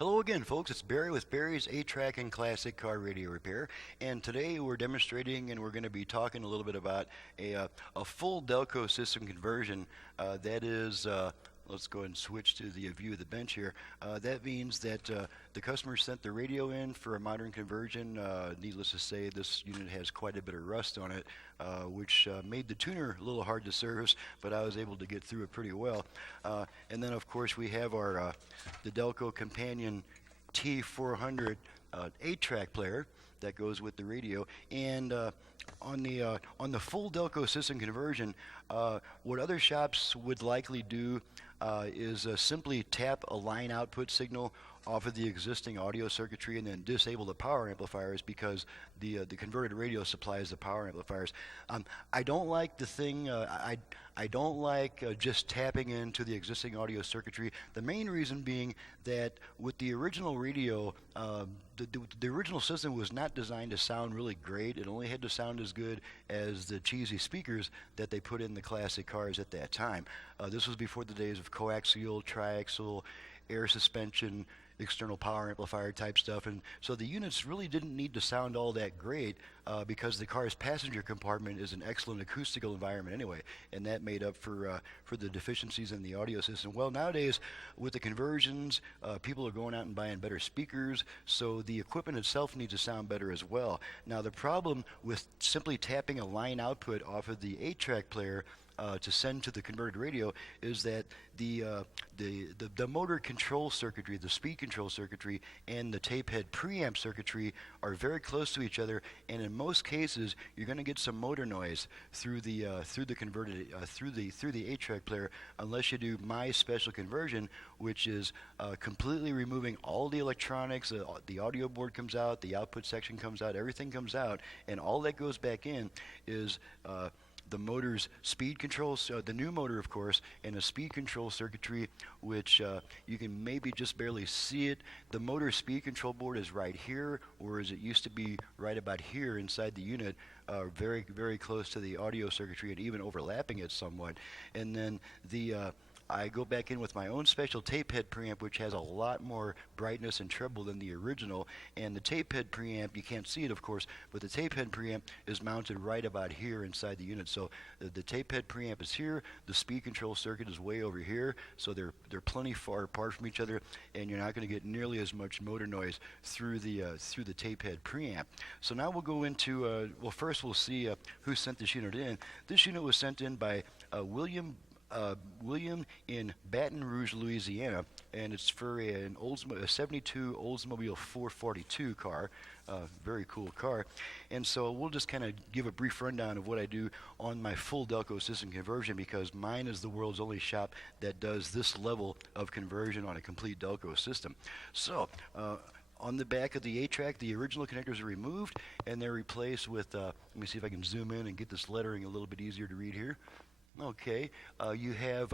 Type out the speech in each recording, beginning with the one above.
Hello again, folks. It's Barry with Barry's 8-Track and Classic Car Radio Repair. And today we're demonstrating and we're going to be talking a little bit about a full Delco system conversion. That is, let's go ahead and switch to the view of the bench here. That means that the customer sent the radio in for a modern conversion. Needless to say, this unit has quite a bit of rust on it, which made the tuner a little hard to service, but I was able to get through it pretty well. And then, of course, we have our the Delco Companion T400 8-track player that goes with the radio. And on the full Delco system conversion, what other shops would likely do is simply tap a line output signal off of the existing audio circuitry and then disable the power amplifiers because the converted radio supplies the power amplifiers. I don't like the thing. I don't like just tapping into the existing audio circuitry. The main reason being that with the original radio, the original system was not designed to sound really great. It only had to sound as good as the cheesy speakers that they put in the classic cars at that time. This was before the days of coaxial, triaxial, air suspension, external power amplifier type stuff, and so the units really didn't need to sound all that great because the car's passenger compartment is an excellent acoustical environment anyway, and that made up for the deficiencies in the audio system. Well, nowadays with the conversions, people are going out and buying better speakers, so the equipment itself needs to sound better as well. Now the problem with simply tapping a line output off of the 8-track player to send to the converted radio is that the motor control circuitry, the speed control circuitry, and the tape head preamp circuitry are very close to each other, and in most cases you're going to get some motor noise through the converted through the 8-track player unless you do my special conversion, which is completely removing all the electronics. The audio board comes out, the output section comes out, everything comes out, and all that goes back in is the motor's speed control, the new motor of course, and a speed control circuitry, which you can maybe just barely see it. The motor speed control board is right here, whereas it used to be right about here inside the unit, very, very close to the audio circuitry and even overlapping it somewhat. And then I go back in with my own special tape head preamp, which has a lot more brightness and treble than the original. And the tape head preamp, you can't see it of course, but the tape head preamp is mounted right about here inside the unit. So the tape head preamp is here, the speed control circuit is way over here, so they're plenty far apart from each other, and you're not going to get nearly as much motor noise through the tape head preamp. So now we'll go into, well, first we'll see who sent this unit in. This unit was sent in by William in Baton Rouge, Louisiana, and it's for a 72 Oldsmobile 442 car. Very cool car. And so we'll just kind of give a brief rundown of what I do on my full Delco system conversion, because mine is the world's only shop that does this level of conversion on a complete Delco system. So on the back of the 8-track, the original connectors are removed and they're replaced with, let me see if I can zoom in and get this lettering a little bit easier to read here. Okay, you have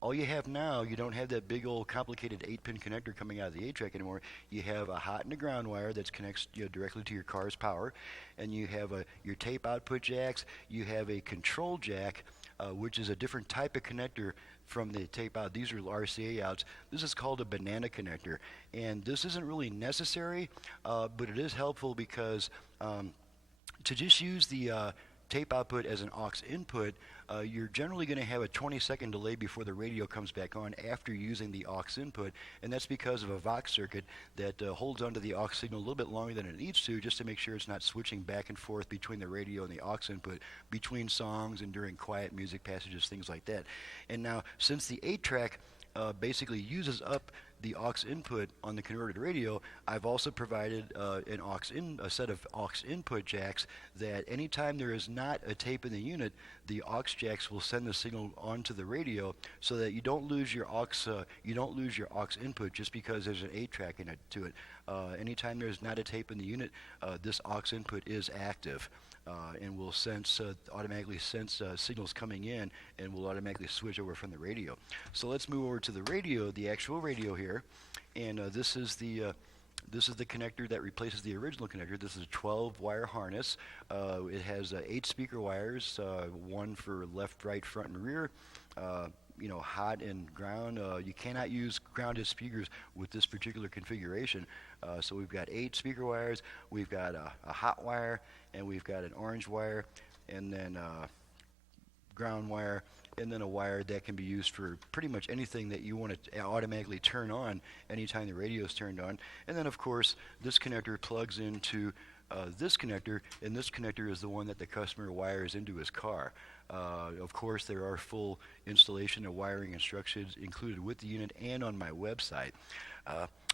all you have now, you don't have that big old complicated 8-pin connector coming out of the 8-track anymore. You have a hot and a ground wire that connects directly to your car's power, and you have your tape output jacks. You have a control jack, which is a different type of connector from the tape out. These are RCA outs. This is called a banana connector, and this isn't really necessary, but it is helpful because to just use the tape output as an aux input, you're generally going to have a 20-second delay before the radio comes back on after using the aux input, and that's because of a Vox circuit that holds onto the aux signal a little bit longer than it needs to, just to make sure it's not switching back and forth between the radio and the aux input between songs and during quiet music passages, things like that. And now, since the 8-track basically uses up the aux input on the converted radio, I've also provided a set of aux input jacks that anytime there is not a tape in the unit, the aux jacks will send the signal onto the radio, so that you don't lose your aux input just because there's an 8-track in it to it. Anytime there's not a tape in the unit, this aux input is active. And will automatically sense signals coming in, and will automatically switch over from the radio. So let's move over to the radio, the actual radio here, and this is the connector that replaces the original connector. This is a 12-wire harness. It has 8 speaker wires, one for left, right, front, and rear. hot and ground. You cannot use grounded speakers with this particular configuration. So we've got 8 speaker wires, we've got a hot wire, and we've got an orange wire, and then ground wire, and then a wire that can be used for pretty much anything that you want to automatically turn on anytime the radio is turned on. And then of course this connector plugs into this connector, and this connector is the one that the customer wires into his car. Of course, there are full installation and wiring instructions included with the unit and on my website.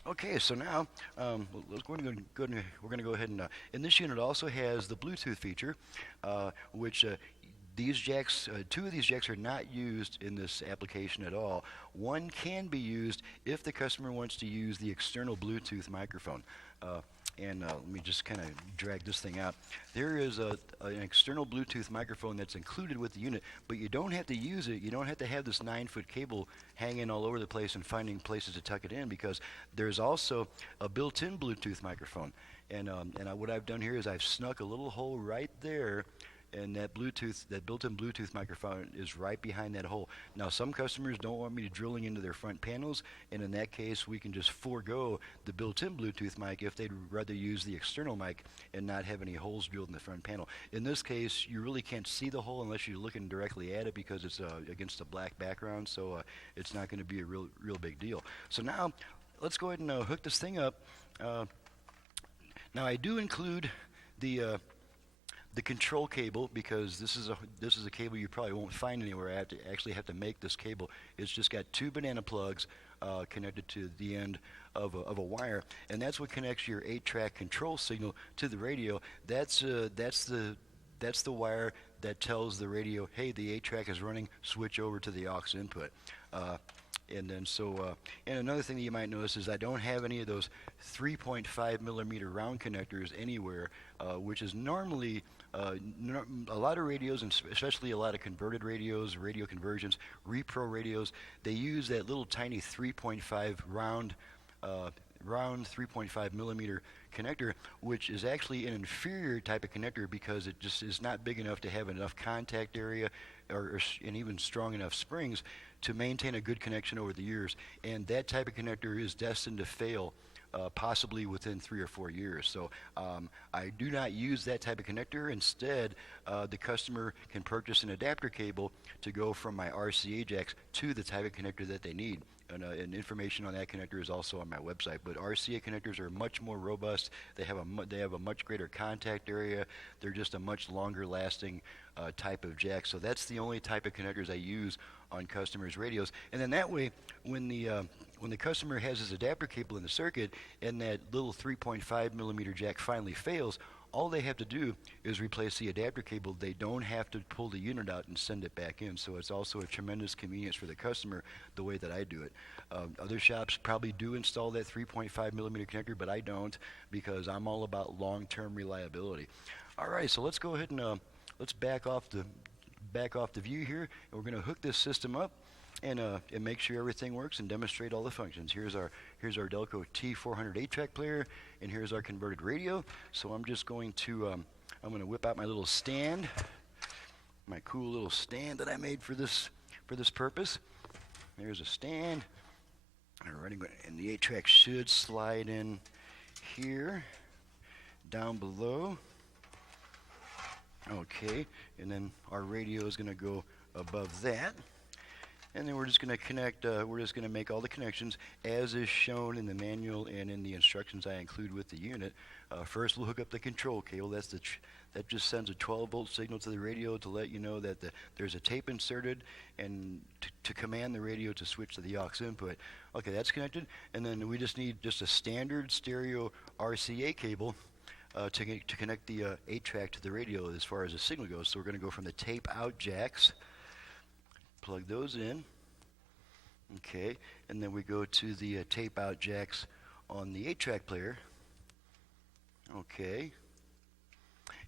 Okay, so now we're going to go ahead and this unit also has the Bluetooth feature, which these jacks, 2 of these jacks are not used in this application at all. One can be used if the customer wants to use the external Bluetooth microphone. Let me just kind of drag this thing out. There is an external Bluetooth microphone that's included with the unit, but you don't have to use it. You don't have to have this 9-foot cable hanging all over the place and finding places to tuck it in, because there's also a built-in Bluetooth microphone. What I've done here is I've snuck a little hole right there, and that built-in Bluetooth microphone is right behind that hole. Now, some customers don't want me drilling into their front panels, and in that case, we can just forego the built-in Bluetooth mic if they'd rather use the external mic and not have any holes drilled in the front panel. In this case, you really can't see the hole unless you're looking directly at it, because it's against a black background, so it's not going to be a real big deal. So now, let's go ahead and hook this thing up. Now, I do include the control cable, because this is a cable you probably won't find anywhere. I actually have to make this cable. It's just got 2 banana plugs connected to the end of a wire, and that's what connects your 8-track control signal to the radio. That's the wire that tells the radio, hey, the 8-track is running, switch over to the aux input. And another thing that you might notice is I don't have any of those 3.5 millimeter round connectors anywhere, which is normally a lot of radios, and especially a lot of converted radios, radio conversions, repro radios, they use that little tiny 3.5 round 3.5 millimeter connector, which is actually an inferior type of connector because it just is not big enough to have enough contact area and even strong enough springs to maintain a good connection over the years. And that type of connector is destined to fail possibly within 3 or 4 years. So I do not use that type of connector. Instead, the customer can purchase an adapter cable to go from my RCA jacks to the type of connector that they need. And information on that connector is also on my website. But RCA connectors are much more robust. They have a much greater contact area. They're just a much longer lasting type of jack. So that's the only type of connectors I use on customers' radios. And then that way, when the customer has his adapter cable in the circuit and that little 3.5 millimeter jack finally fails, all they have to do is replace the adapter cable. They don't have to pull the unit out and send it back in. So it's also a tremendous convenience for the customer the way that I do it. Other shops probably do install that 3.5 millimeter connector, but I don't, because I'm all about long-term reliability. All right, so let's go ahead and let's back off the view here, and we're going to hook this system up and make sure everything works and demonstrate all the functions. Here's our Delco T400 8-track player, and here's our converted radio. So I'm just going to whip out my little stand, my cool little stand that I made for this purpose. There's a stand. Alright, and the 8-track should slide in here, down below. Okay, and then our radio is going to go above that. And then we're just going to connect, we're just going to make all the connections as is shown in the manual and in the instructions I include with the unit. First, we'll hook up the control cable. That just sends a 12-volt signal to the radio to let you know that there's a tape inserted and to command the radio to switch to the aux input. Okay, that's connected. And then we just need just a standard stereo RCA cable to connect the 8-track to the radio as far as the signal goes. So we're going to go from the tape out jacks, plug those in, okay, and then we go to the tape out jacks on the 8-track player, okay,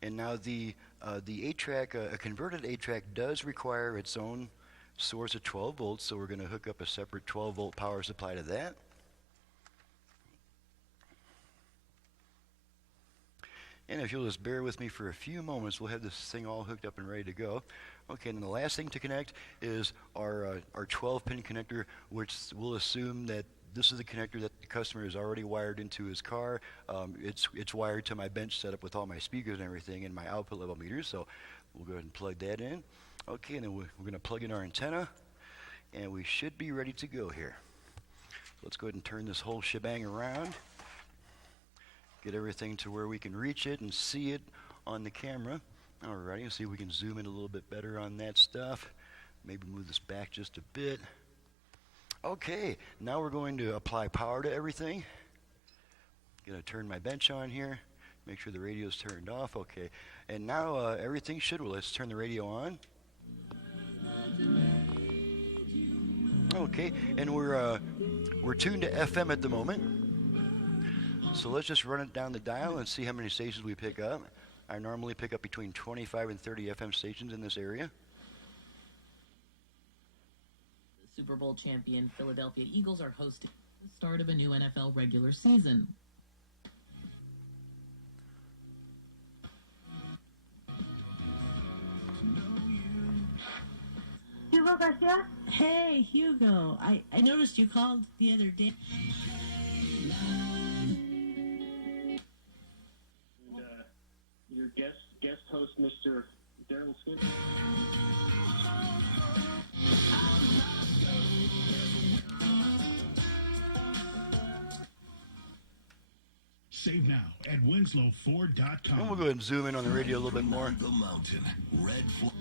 and now the 8-track, a converted 8-track does require its own source of 12 volts, so we're going to hook up a separate 12-volt power supply to that. And if you'll just bear with me for a few moments, we'll have this thing all hooked up and ready to go. Okay, and then the last thing to connect is our 12-pin connector, which will assume that this is the connector that the customer has already wired into his car. It's wired to my bench setup with all my speakers and everything and my output level meters, so we'll go ahead and plug that in. Okay, and then we're going to plug in our antenna, and we should be ready to go here. Let's go ahead and turn this whole shebang around, get everything to where we can reach it and see it on the camera. Alrighty, let's see if we can zoom in a little bit better on that stuff. Maybe move this back just a bit. Okay, now we're going to apply power to everything. Gonna turn my bench on here, make sure the radio's turned off. Okay, and now everything should. Well, let's turn the radio on. Okay, and we're tuned to FM at the moment. So let's just run it down the dial and see how many stations we pick up. I normally pick up between 25 and 30 FM stations in this area. The Super Bowl champion Philadelphia Eagles are hosting the start of a new NFL regular season. Hugo Garcia? Hey, Hugo. I noticed you called the other day. Your guest host, Mr. Daryl Smith. Save now at winslowford.com. And we'll go ahead and zoom in on the radio a little bit more. The mountain, red flag.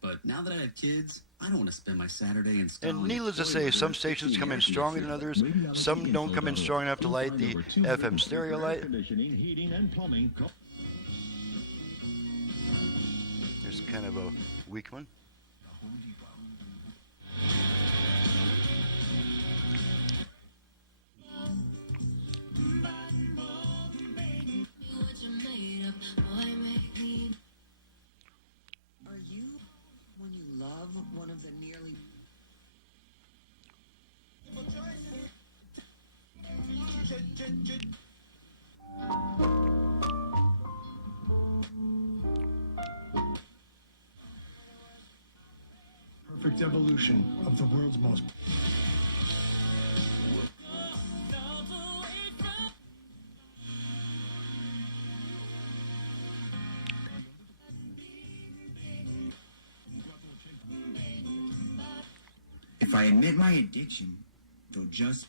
But now that I have kids, I don't want to spend my Saturday installing. And needless to say, some stations come in stronger than others. Some don't come in strong enough to light the FM stereo light. There's kind of a weak one. One of the nearly Perfect evolution of the world's most. If I admit my addiction, they'll just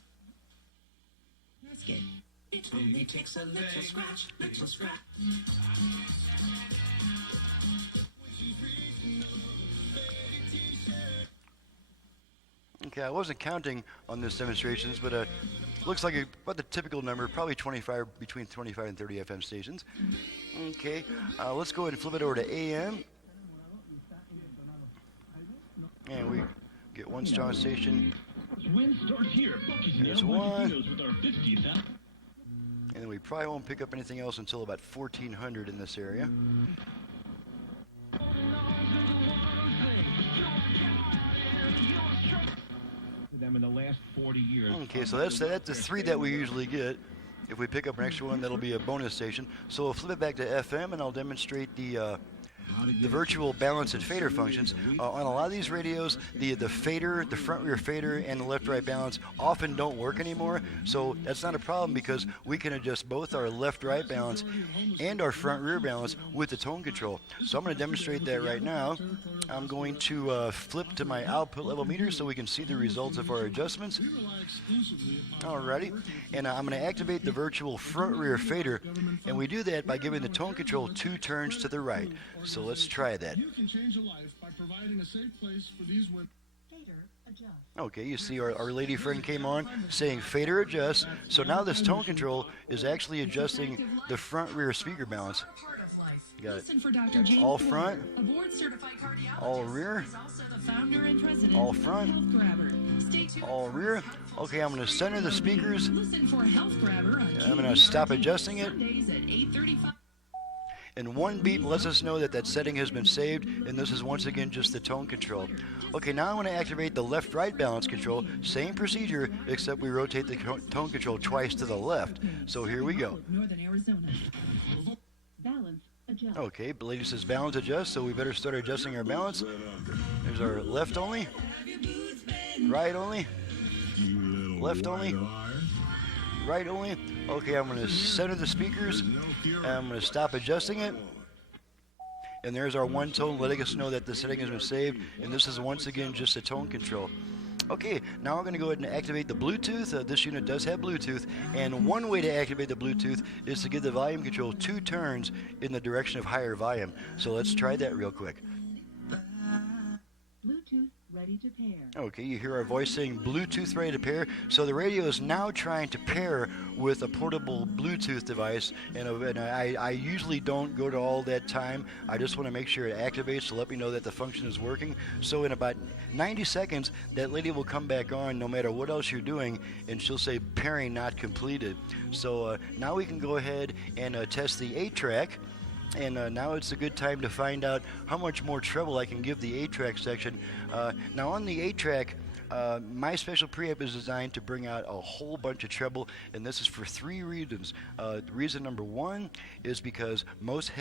Ask it. It only takes a little scratch, little scratch. Okay, I wasn't counting on this demonstrations, but looks like about the typical number, probably 25, between 25 and 30 FM stations. Okay, let's go ahead and flip it over to AM. And we get one strong station. There's one. And then we probably won't pick up anything else until about 1400 in this area. Them in the last 40 years. Okay, so that's the three that we usually get. If we pick up an extra one, that'll be a bonus station. So we'll flip it back to FM, and I'll demonstrate the virtual balance and fader functions. On a lot of these radios, the fader, the front rear fader, and the left right balance often don't work anymore. So that's not a problem because we can adjust both our left right balance and our front rear balance with the tone control. So I'm going to demonstrate that right now. I'm going to flip to my output level meter so we can see the results of our adjustments. Alrighty, and I'm going to activate the virtual front rear fader, and we do that by giving the tone control 2 turns to the right. So let's try that. You can change a life by providing a safe place for these women. Okay, you see our lady friend came on saying fader adjust. So now this tone control is actually adjusting the front rear speaker balance. Got it. All front, all rear, all front, all rear. Okay, I'm going to center the speakers. I'm going to stop adjusting it. And one beep lets us know that that setting has been saved, and this is once again just the tone control. Okay, now I want to activate the left-right balance control. Same procedure, except we rotate the tone control twice to the left. So here we go. Northern Arizona. Balance adjust. Okay, the lady says balance adjust, so we better start adjusting our balance. There's our left only, right only, left only, right only. Okay, I'm going to center the speakers, and I'm going to stop adjusting it. And there's our one tone letting us know that the setting has been saved, and this is once again just a tone control. Okay, now we're going to go ahead and activate the Bluetooth. This unit does have Bluetooth, and one way to activate the Bluetooth is to give the volume control 2 turns in the direction of higher volume. So let's try that real quick. Bluetooth ready to pair. Okay, you hear our voice saying Bluetooth ready to pair. So the radio is now trying to pair with a portable Bluetooth device, and I usually don't go to all that time. I just want to make sure it activates to let me know that the function is working. So in about 90 seconds, that lady will come back on no matter what else you're doing, and she'll say pairing not completed. So now we can go ahead and test the 8-track. And now it's a good time to find out how much more treble I can give the 8-track section. Now on the 8-track, my special preamp is designed to bring out a whole bunch of treble, and this is for 3 reasons. Reason number 1 is because most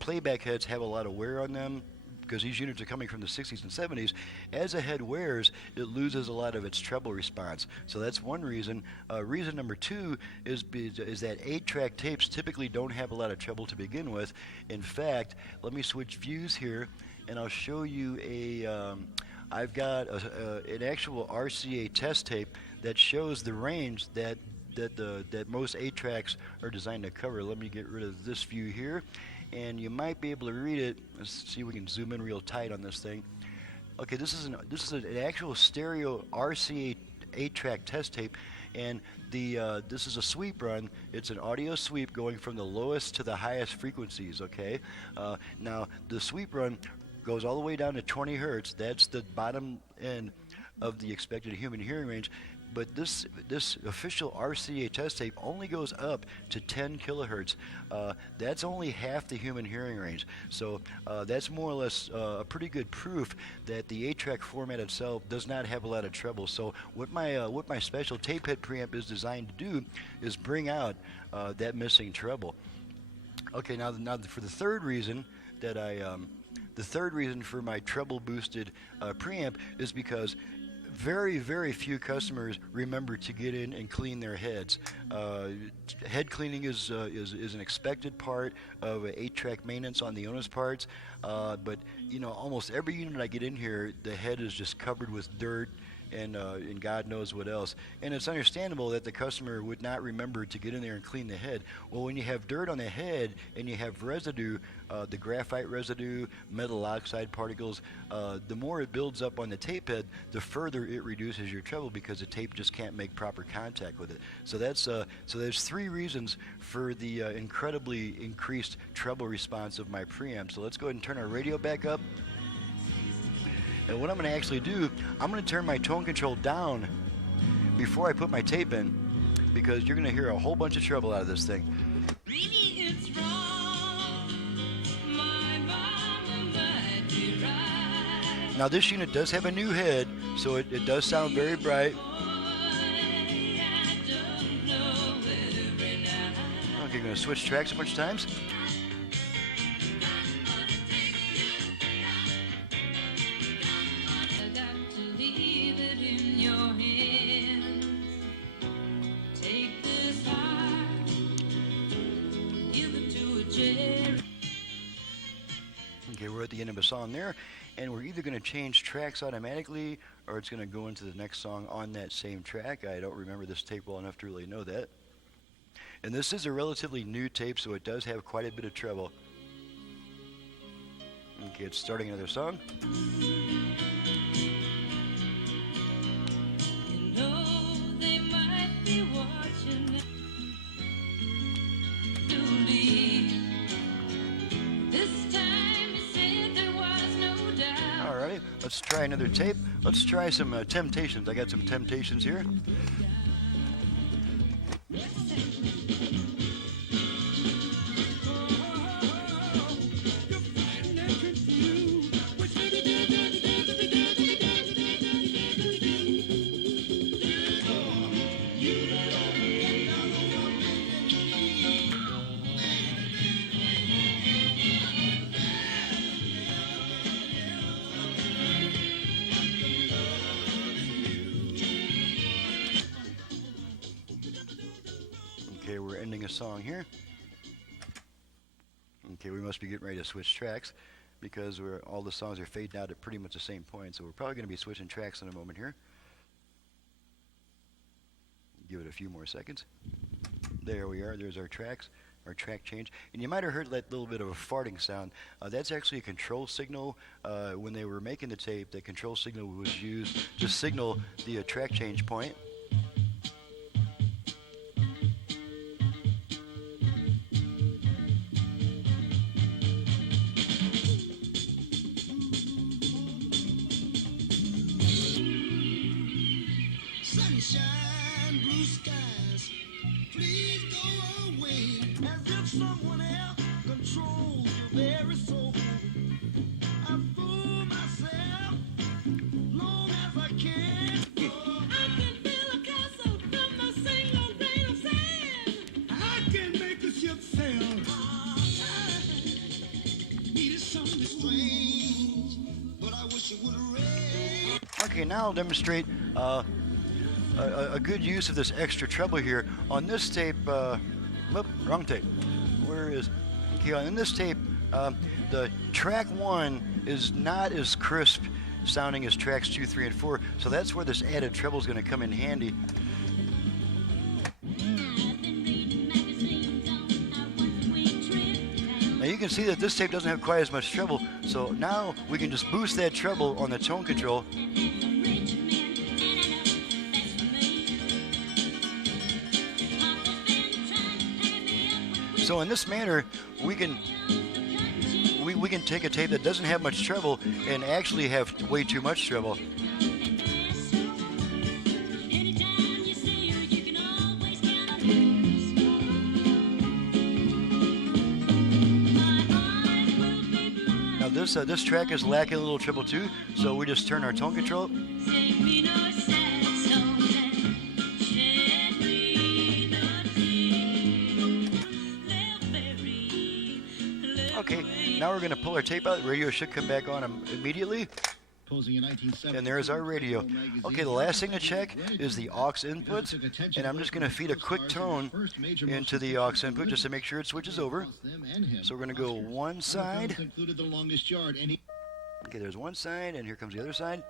playback heads have a lot of wear on them, because these units are coming from the 60s and 70s. As a head wears, it loses a lot of its treble response. So that's one reason. Reason number 2 is that 8-track tapes typically don't have a lot of treble to begin with. In fact, let me switch views here, and I'll show you I've got an actual RCA test tape that shows the range that most 8-tracks are designed to cover. Let me get rid of this view here, and you might be able to read it. Let's see if we can zoom in real tight on this thing. Okay, this is an actual stereo RCA 8-track test tape, and this is a sweep run. It's an audio sweep going from the lowest to the highest frequencies. Okay, now the sweep run goes all the way down to 20 hertz. That's the bottom end of the expected human hearing range. But this official RCA test tape only goes up to 10 kilohertz. That's only half the human hearing range. So that's more or less a pretty good proof that the 8-track format itself does not have a lot of treble. So what my special tape head preamp is designed to do is bring out that missing treble. Okay, now for the third reason that the third reason for my treble boosted preamp is because very, very few customers remember to get in and clean their heads. Head cleaning is an expected part of 8-track maintenance on the owner's parts, but almost every unit I get in here, the head is just covered with dirt and God knows what else. And it's understandable that the customer would not remember to get in there and clean the head. Well, when you have dirt on the head and you have residue, the graphite residue, metal oxide particles, the more it builds up on the tape head, the further it reduces your treble because the tape just can't make proper contact with it. So there's 3 reasons for the incredibly increased treble response of my preamp. So let's go ahead and turn our radio back up. And what I'm going to actually do, I'm going to turn my tone control down before I put my tape in, because you're going to hear a whole bunch of treble out of this thing. Now this unit does have a new head, so it does sound very bright. Okay, you're going to switch tracks a bunch of times. Okay, we're at the end of a song there, and we're either going to change tracks automatically or it's going to go into the next song on that same track. I don't remember this tape well enough to really know that. And this is a relatively new tape, so it does have quite a bit of treble. Okay, it's starting another song. Let's try another tape. Let's try some Temptations. I got some Temptations here. song here. Okay, we must be getting ready to switch tracks because all the songs are fading out at pretty much the same point. So we're probably going to be switching tracks in a moment here. Give it a few more seconds. There we are. There's our tracks, our track change. And you might have heard that little bit of a farting sound. That's actually a control signal. When they were making the tape, that control signal was used to signal the track change point. Sunshine, blue skies, please go away. As if someone else controls your very soul. I fool myself long as I can. I can build a castle from a single grain of sand. I can make a ship sail. Needed something strange, but I wish it would rain. Okay, now I'll demonstrate a good use of this extra treble here. On this tape, wrong tape. Where is, okay, on this tape, the track 1 is not as crisp sounding as tracks 2, 3, and 4, so that's where this added treble is going to come in handy. Now you can see that this tape doesn't have quite as much treble, so now we can just boost that treble on the tone control. So in this manner, we can take a tape that doesn't have much treble and actually have way too much treble. Now this track is lacking a little treble too, so we just turn our tone control. Okay, now we're going to pull our tape out. The radio should come back on immediately. And there's our radio. Okay, the last thing to check is the aux input. And I'm just going to feed a quick tone into the aux input just to make sure it switches over. So we're going to go one side. Okay, there's one side, and here comes the other side.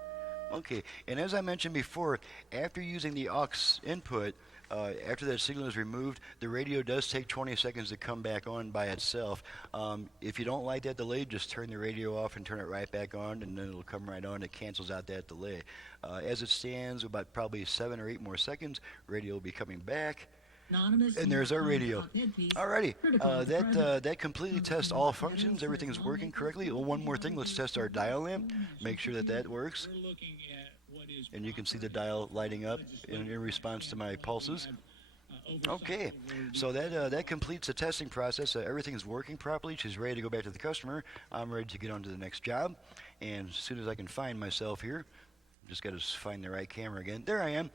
Okay, and as I mentioned before, after using the aux input, after that signal is removed, the radio does take 20 seconds to come back on by itself. If you don't like that delay, just turn the radio off and turn it right back on, and then it'll come right on. It cancels out that delay. As it stands, about probably 7 or 8 more seconds, radio will be coming back. And there's our radio. Alrighty, that completely tests all functions. Everything's working correctly. Well, one more thing, let's test our dial lamp. Make sure that works. And you can see the dial lighting up in response to my pulses. Okay, so that completes the testing process. Everything's working properly. She's ready to go back to the customer. I'm ready to get on to the next job. And as soon as I can find myself here, just got to find the right camera again. There I am.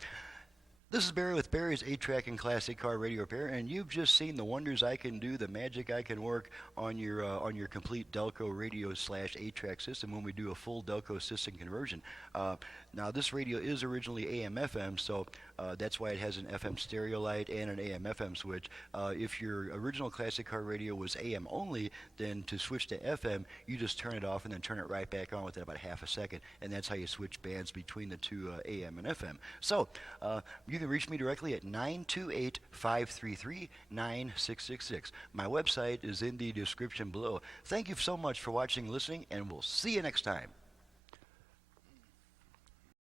This is Barry with Barry's 8-Track and Classic Car Radio Repair, and you've just seen the wonders I can do, the magic I can work on your complete Delco radio / 8-track system when we do a full Delco system conversion. Now this radio is originally AM/FM, so that's why it has an FM stereo light and an AM/FM switch. If your original classic car radio was AM only, then to switch to FM, you just turn it off and then turn it right back on within about half a second, and that's how you switch bands between the two AM and FM. So you can reach me directly at 928-533-9666. My website is in the description below. Thank you so much for watching and listening, and we'll see you next time.